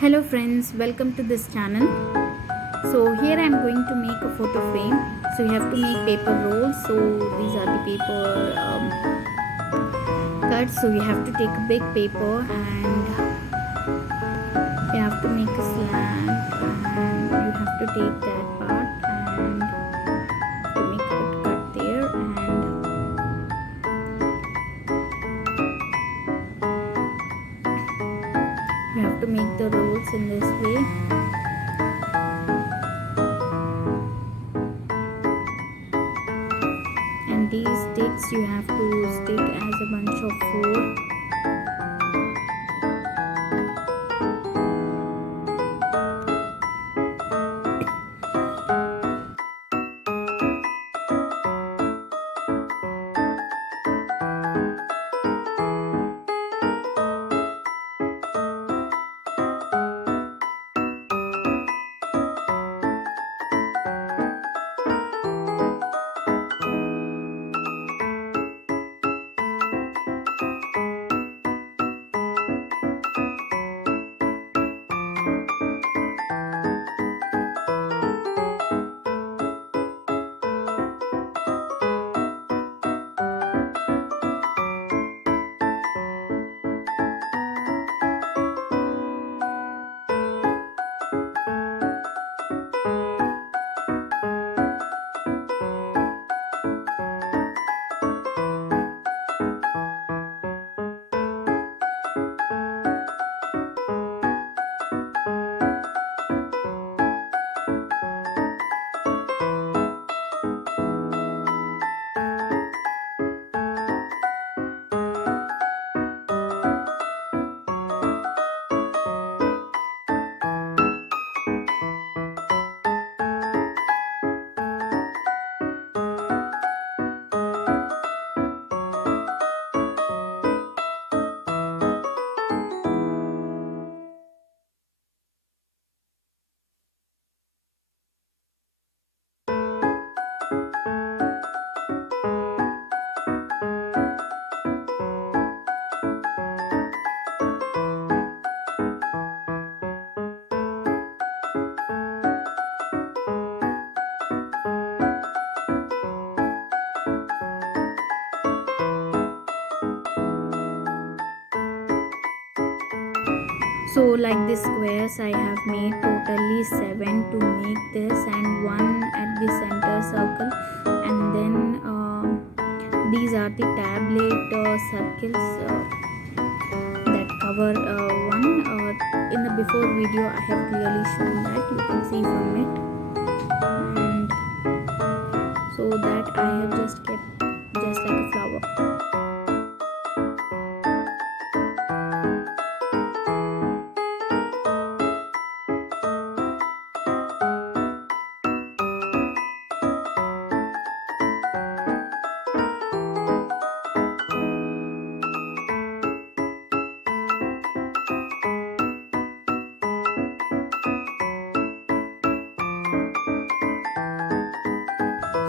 Hello friends, welcome to this channel. So here I am going to make a photo frame. So you have to make paper rolls. So these are the paper cuts. So you have to take a big paper and you have to make a slant and you have to take that part and to make a cut there and you have to make the rolls in this way. And these sticks you have to stick as a bunch of four. So like this squares I have made totally 7 to make this and one at the center circle, and then these are the tablet circles that cover one. In the before video I have clearly shown that, you can see from it, and so that I have just kept just like a flower.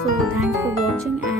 So thanks for watching, and